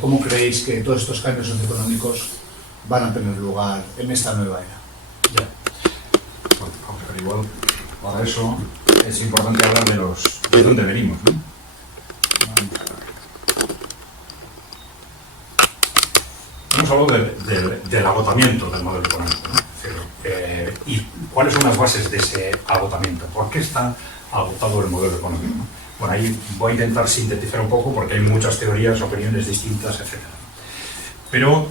¿Cómo creéis que todos estos cambios socioeconómicos van a tener lugar en esta nueva era? Ya. Bueno, pero igual, para eso es importante hablar de dónde venimos, ¿no? Hemos hablado del agotamiento del modelo económico, ¿no? ¿Y cuáles son las bases de ese agotamiento? ¿Por qué está agotado el modelo económico, ¿no? Bueno, ahí voy a intentar sintetizar un poco porque hay muchas teorías, opiniones distintas, etc. Pero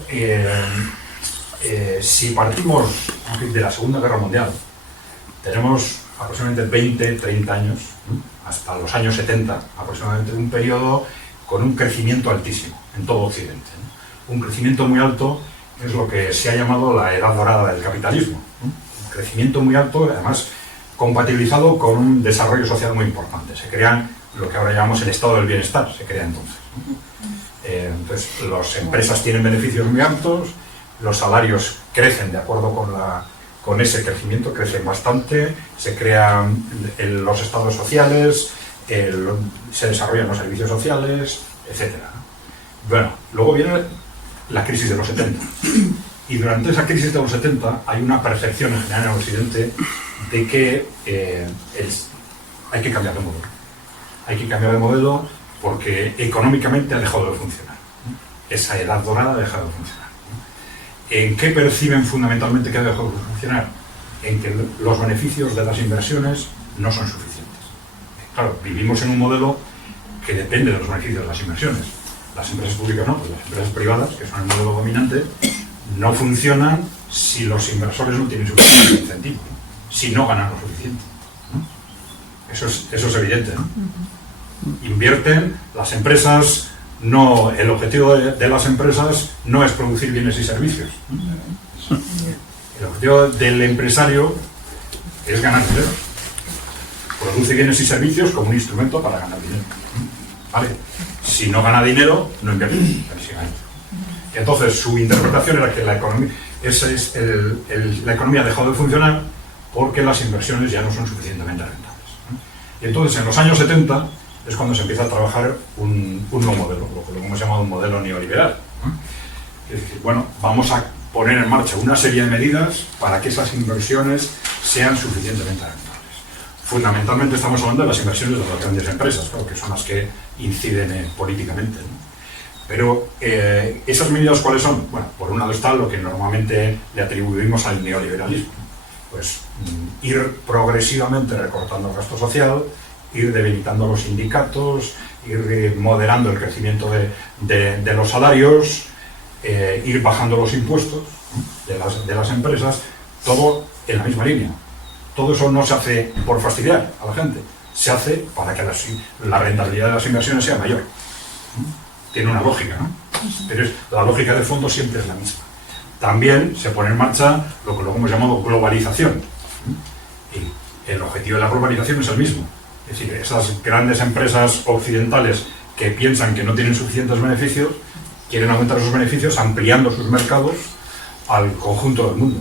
si partimos de la Segunda Guerra Mundial, tenemos aproximadamente 20, 30 años, hasta los años 70, aproximadamente un periodo con un crecimiento altísimo en todo Occidente, ¿no? Un crecimiento muy alto es lo que se ha llamado la edad dorada del capitalismo, ¿no? Un crecimiento muy alto, además compatibilizado con un desarrollo social muy importante. Se crean lo que ahora llamamos el estado del bienestar, se crea entonces, ¿no? Entonces, las empresas tienen beneficios muy altos, los salarios crecen de acuerdo con ese crecimiento, crecen bastante, se crean los estados sociales, se desarrollan los servicios sociales, etc. Bueno, luego viene la crisis de los 70. Y durante esa crisis de los 70 hay una percepción en general en el Occidente de que hay que cambiar de modelo. Hay que cambiar de modelo porque económicamente ha dejado de funcionar. Esa edad dorada ha dejado de funcionar. ¿En qué perciben fundamentalmente que ha dejado de funcionar? En que los beneficios de las inversiones no son suficientes. Claro, vivimos en un modelo que depende de los beneficios de las inversiones. Las empresas públicas no, pues las empresas privadas, que son el modelo dominante, no funcionan si los inversores no tienen suficiente incentivo, si no ganan lo suficiente, ¿no? Eso es evidente, ¿no? Invierten las empresas, no, el objetivo de las empresas no es producir bienes y servicios. El objetivo del empresario es ganar dinero. Produce bienes y servicios como un instrumento para ganar dinero. ¿Vale? Si no gana dinero, no invierte. Entonces, su interpretación era que la economía ha dejado de funcionar porque las inversiones ya no son suficientemente rentables. Y entonces, en los años 70, es cuando se empieza a trabajar un nuevo modelo, lo que hemos llamado un modelo neoliberal. Es decir, bueno, vamos a poner en marcha una serie de medidas para que esas inversiones sean suficientemente rentables. Fundamentalmente estamos hablando de las inversiones de las grandes empresas, claro, que son las que inciden políticamente, ¿no? Pero, ¿esas medidas cuáles son? Bueno, por un lado está lo que normalmente le atribuimos al neoliberalismo. Pues ir progresivamente recortando el gasto social, ir debilitando los sindicatos, ir moderando el crecimiento de los salarios, ir bajando los impuestos de las empresas, todo en la misma línea. Todo eso no se hace por fastidiar a la gente, se hace para que la rentabilidad de las inversiones sea mayor. Tiene una lógica, ¿no? Pero la lógica de fondo siempre es la misma. También se pone en marcha lo que luego hemos llamado globalización. Y el objetivo de la globalización es el mismo. Es decir, esas grandes empresas occidentales que piensan que no tienen suficientes beneficios, quieren aumentar esos beneficios ampliando sus mercados al conjunto del mundo.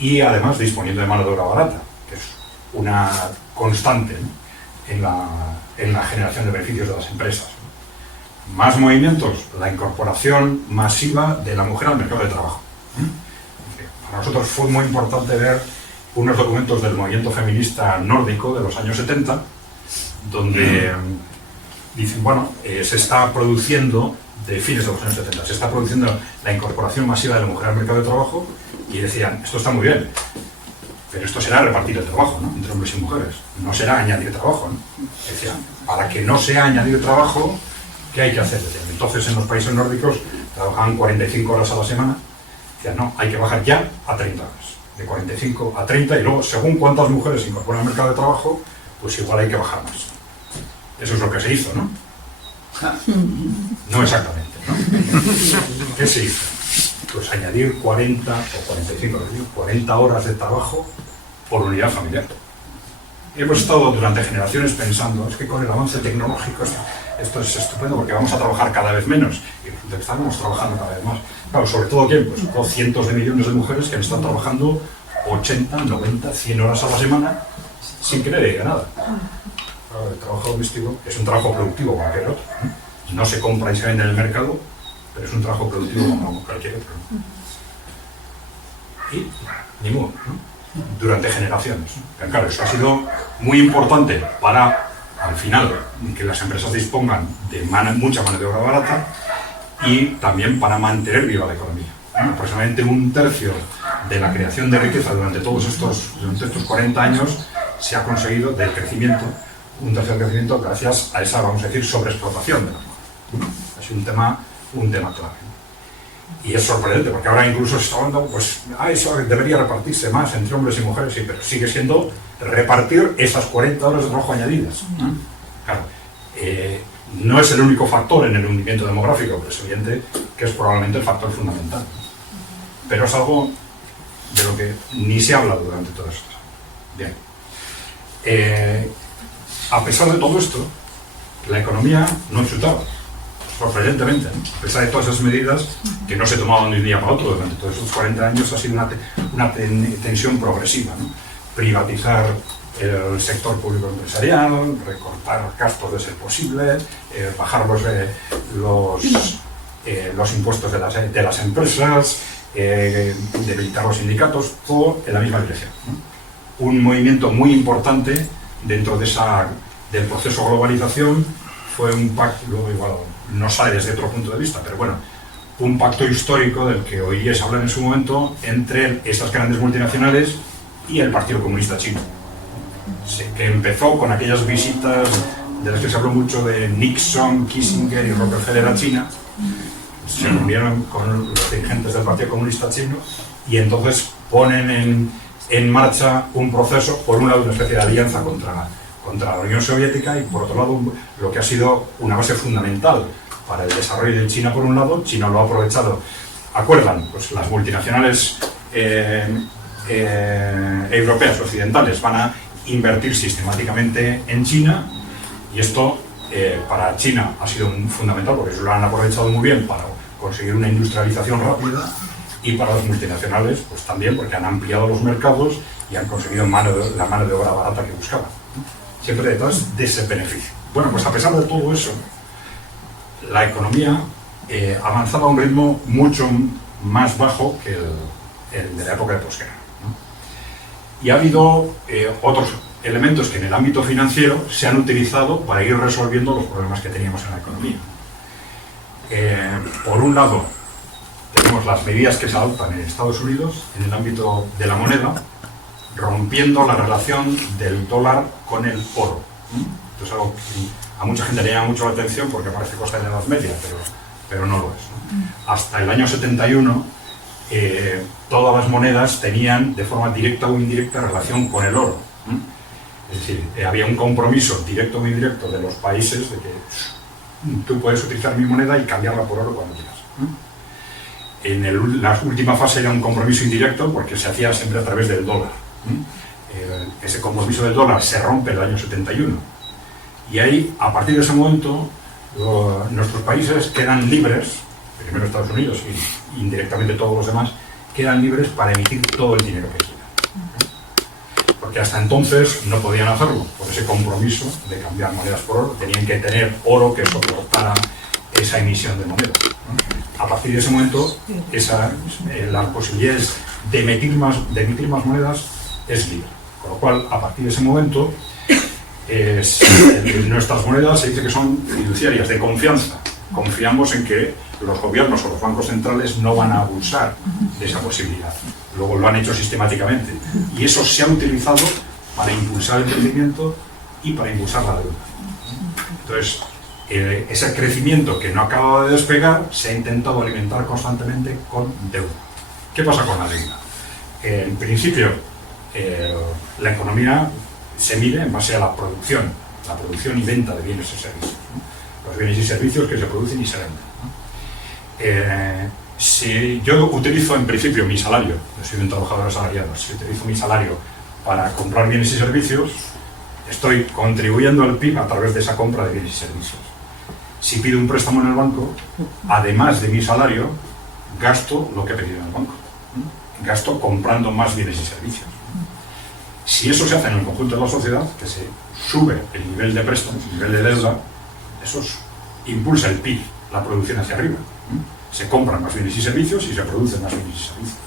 Y además disponiendo de mano de obra barata, que es una constante, ¿no?, en la generación de beneficios de las empresas. Más movimientos, la incorporación masiva de la mujer al mercado de trabajo. Para nosotros fue muy importante ver unos documentos del movimiento feminista nórdico de los años 70, donde dicen, bueno, se está produciendo, de fines de los años 70, se está produciendo la incorporación masiva de la mujer al mercado de trabajo, y decían, esto está muy bien, pero esto será repartir el trabajo, ¿no?, entre hombres y mujeres, no será añadir trabajo, ¿no? Decían, para que no sea añadir trabajo, ¿qué hay que hacer? Entonces, en los países nórdicos trabajaban 45 horas a la semana. Decían, no, hay que bajar ya a 30 horas. De 45 a 30, y luego, según cuántas mujeres se incorporan al mercado de trabajo, pues igual hay que bajar más. Eso es lo que se hizo, ¿no? No exactamente, ¿no? ¿Qué se hizo? Pues añadir 40 o 45, 40 horas de trabajo por unidad familiar. Hemos estado durante generaciones pensando, es que con el avance tecnológico esto es estupendo porque vamos a trabajar cada vez menos, y resulta que estamos trabajando cada vez más. Claro, sobre todo ¿quién? Pues cientos de millones de mujeres que han estado trabajando 80, 90, 100 horas a la semana sin que le diga nada. Claro, el trabajo doméstico es un trabajo productivo como cualquier otro, ¿no? no se compra y se vende en el mercado, pero es un trabajo productivo como cualquier otro. Y ni modo, ¿no? Durante generaciones. Pero claro, eso ha sido muy importante para, al final, que las empresas dispongan de mucha mano de obra barata y también para mantener viva la economía. Aproximadamente 1/3 de la creación de riqueza durante estos 40 años se ha conseguido del crecimiento, 1/3 del crecimiento gracias a esa, vamos a decir, sobreexplotación de la mano. Es un tema clave. Y es sorprendente, porque ahora incluso se está hablando, pues, eso debería repartirse más entre hombres y mujeres, sí, pero sigue siendo repartir esas 40 horas de trabajo añadidas. Claro, no es el único factor en el hundimiento demográfico, pero es evidente que es probablemente el factor fundamental. Pero es algo de lo que ni se ha hablado durante todo esto. Bien. A pesar de todo esto, la economía no chutaba, sorprendentemente, ¿no? A pesar de todas esas medidas que no se tomaban de un día para otro durante todos esos 40 años, ha sido una tensión progresiva, ¿no? Privatizar el sector público empresarial, recortar gastos de ser posible, bajar los impuestos de las empresas, debilitar los sindicatos, todo en la misma dirección, ¿no? Un movimiento muy importante dentro del proceso de globalización fue un pacto, luego igual no sale desde otro punto de vista, pero bueno, un pacto histórico del que oíais hablar en su momento entre esas grandes multinacionales y el Partido Comunista Chino, que empezó con aquellas visitas de las que se habló mucho de Nixon, Kissinger y Rockefeller a China. Se reunieron con los dirigentes del Partido Comunista Chino y entonces ponen en marcha un proceso, por un lado una especie de alianza contra la Unión Soviética y por otro lado lo que ha sido una base fundamental para el desarrollo de China por un lado. China lo ha aprovechado, ¿acuerdan? Pues las multinacionales europeas occidentales van a invertir sistemáticamente en China y esto para China ha sido fundamental porque eso lo han aprovechado muy bien para conseguir una industrialización rápida y para las multinacionales pues también porque han ampliado los mercados y han conseguido la mano de obra barata que buscaban, siempre detrás de ese beneficio. Bueno, pues a pesar de todo eso, la economía avanzaba a un ritmo mucho más bajo que el de la época de posguerra, ¿no? Y ha habido otros elementos que en el ámbito financiero se han utilizado para ir resolviendo los problemas que teníamos en la economía. Por un lado, tenemos las medidas que se adoptan en Estados Unidos en el ámbito de la moneda, rompiendo la relación del dólar con el oro. Esto es algo que a mucha gente le llama mucho la atención porque parece cosa de la Edad Media, pero no lo es, ¿no? Hasta el año 71, todas las monedas tenían de forma directa o indirecta relación con el oro. Es decir, había un compromiso directo o indirecto de los países de que tú puedes utilizar mi moneda y cambiarla por oro cuando quieras. En la última fase era un compromiso indirecto porque se hacía siempre a través del dólar. Ese compromiso del dólar se rompe en el año 71 y ahí, a partir de ese momento, nuestros países quedan libres, primero Estados Unidos y indirectamente todos los demás, quedan libres para emitir todo el dinero que quieran. Porque hasta entonces no podían hacerlo, por ese compromiso de cambiar monedas por oro, tenían que tener oro que soportara esa emisión de monedas, ¿no? A partir de ese momento, las posibilidades de emitir más monedas es libre. Con lo cual, a partir de ese momento, nuestras monedas se dice que son fiduciarias, de confianza. Confiamos en que los gobiernos o los bancos centrales no van a abusar de esa posibilidad. Luego lo han hecho sistemáticamente. Y eso se ha utilizado para impulsar el crecimiento y para impulsar la deuda. Entonces, ese crecimiento que no acaba de despegar se ha intentado alimentar constantemente con deuda. ¿Qué pasa con la deuda? En principio, la economía se mide en base a la producción y venta de bienes y servicios, ¿no? Los bienes y servicios que se producen y se venden, ¿no? Si yo utilizo en principio mi salario, yo soy un trabajador asalariado, si utilizo mi salario para comprar bienes y servicios, estoy contribuyendo al PIB a través de esa compra de bienes y servicios. Si pido un préstamo en el banco, además de mi salario, gasto lo que he pedido en el banco, ¿no? Gasto comprando más bienes y servicios. Si eso se hace en el conjunto de la sociedad, que se sube el nivel de préstamos, el nivel de deuda, eso es impulsa el PIB, la producción hacia arriba. Se compran más bienes y servicios y se producen más bienes y servicios.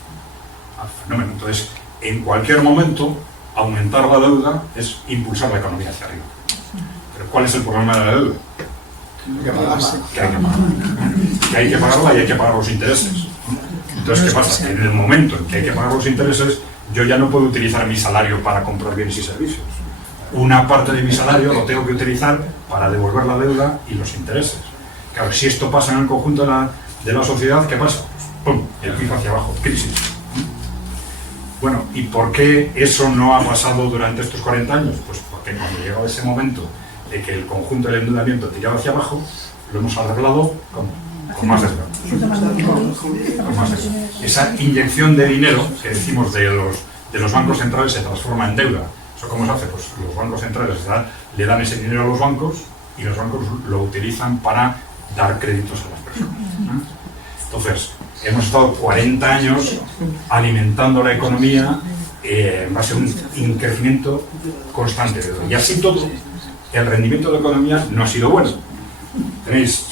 Fenómeno. Entonces, en cualquier momento, aumentar la deuda es impulsar la economía hacia arriba. Pero ¿cuál es el problema de la deuda? Que pagarla. Que hay que pagarla. Que hay que pagarla y hay que pagar los intereses. Entonces, ¿qué pasa? Que en el momento en que hay que pagar los intereses, yo ya no puedo utilizar mi salario para comprar bienes y servicios. Una parte de mi salario lo tengo que utilizar para devolver la deuda y los intereses. Claro, si esto pasa en el conjunto de la sociedad, ¿qué pasa? Pues, ¡pum!, el PIB hacia abajo, crisis. Bueno, ¿y por qué eso no ha pasado durante estos 40 años? Pues porque cuando llegó ese momento de que el conjunto del endeudamiento tiraba hacia abajo, lo hemos arreglado con más deuda. Esa inyección de dinero que decimos de los bancos centrales se transforma en deuda. ¿Eso cómo se hace? Pues los bancos centrales le dan ese dinero a los bancos y los bancos lo utilizan para dar créditos a las personas. Entonces, hemos estado 40 años alimentando la economía en base a un crecimiento constante de deuda. Y así todo, el rendimiento de la economía no ha sido bueno. Tenéis,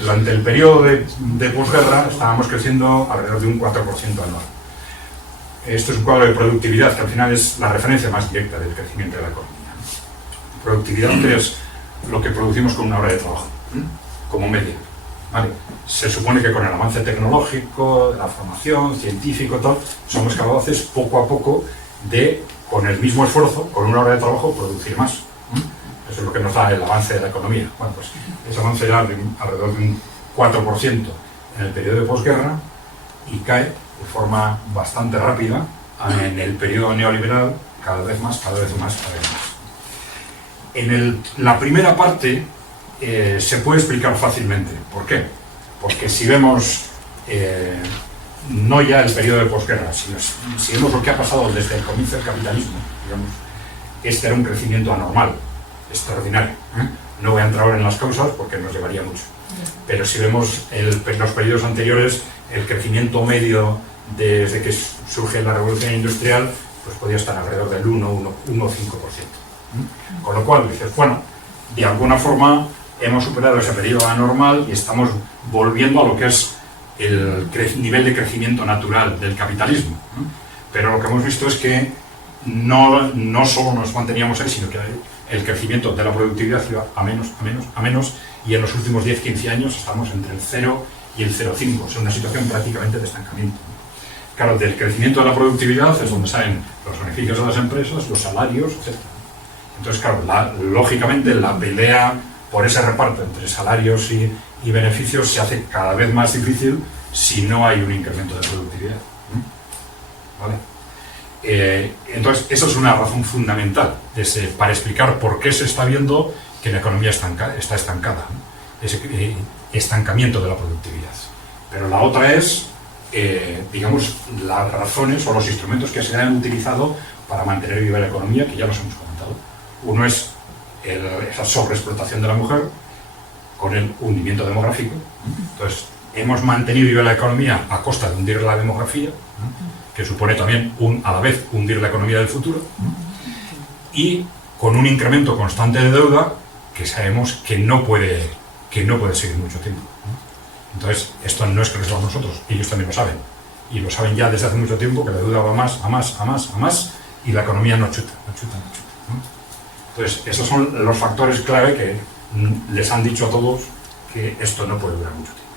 durante el periodo de posguerra estábamos creciendo alrededor de un 4% anual. Esto es un cuadro de productividad que al final es la referencia más directa del crecimiento de la economía. Productividad es lo que producimos con una hora de trabajo, como media. ¿Vale? Se supone que con el avance tecnológico, la formación, científico, tal, somos capaces poco a poco de, con el mismo esfuerzo, con una hora de trabajo, producir más. Eso es lo que nos da el avance de la economía. Bueno, pues ese avance era alrededor de un 4% en el periodo de posguerra y cae de forma bastante rápida en el periodo neoliberal, cada vez más, cada vez más, cada vez más. En la primera parte se puede explicar fácilmente. ¿Por qué? Porque si vemos no ya el periodo de posguerra, sino si vemos lo que ha pasado desde el comienzo del capitalismo, digamos, este era un crecimiento anormal, extraordinario. No voy a entrar ahora en las causas porque nos llevaría mucho. Pero si vemos los periodos anteriores, el crecimiento medio desde que surge la revolución industrial, pues podía estar alrededor del 1 o 5%. Con lo cual dices, bueno, de alguna forma hemos superado ese periodo anormal y estamos volviendo a lo que es el nivel de crecimiento natural del capitalismo. Pero lo que hemos visto es que no solo nos manteníamos ahí, sino que el crecimiento de la productividad iba a menos, y en los últimos 10-15 años estamos entre el 0 y el 0,5, o sea, una situación prácticamente de estancamiento. Claro, del crecimiento de la productividad es donde salen los beneficios de las empresas, los salarios, etc. Entonces, claro, lógicamente la pelea por ese reparto entre salarios y beneficios se hace cada vez más difícil si no hay un incremento de productividad. ¿Vale? Entonces, esa es una razón fundamental para explicar por qué se está viendo que la economía está estancada, ¿no? Ese estancamiento de la productividad. Pero la otra es, digamos, las razones o los instrumentos que se han utilizado para mantener viva la economía, que ya los hemos comentado. Uno es esa sobreexplotación de la mujer con el hundimiento demográfico. Entonces, hemos mantenido viva la economía a costa de hundir la demografía, que supone también a la vez hundir la economía del futuro, y con un incremento constante de deuda que sabemos que no puede seguir mucho tiempo. Entonces, esto no es que lo sepamos nosotros, ellos también lo saben, y lo saben ya desde hace mucho tiempo, que la deuda va a más, y la economía no chuta. Entonces, esos son los factores clave que les han dicho a todos que esto no puede durar mucho tiempo.